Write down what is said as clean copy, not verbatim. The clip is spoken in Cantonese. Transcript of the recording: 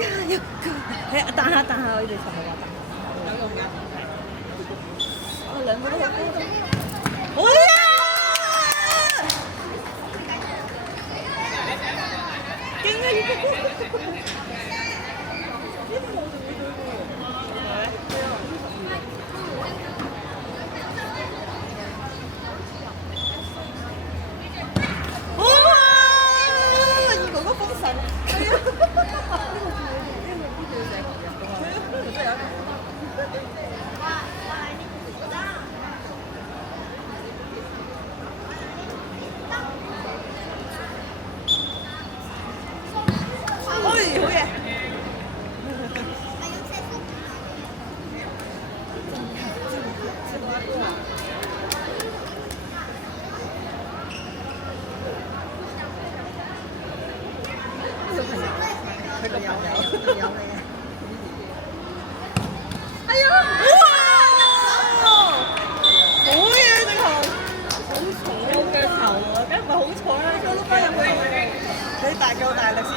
加油！彈下，我哋尋日話彈。有用㗎。我兩個都好高。好呀！勁啊！呢個冇仲要對喎。哇！二哥哥封神。係啊。好嘢！小朋友，佢個朋友嚟嘅。哎呀！哇！好嘢，直頭好重嘅頭啊！梗係唔係好彩啦，都碌翻入去。你大夠大力先。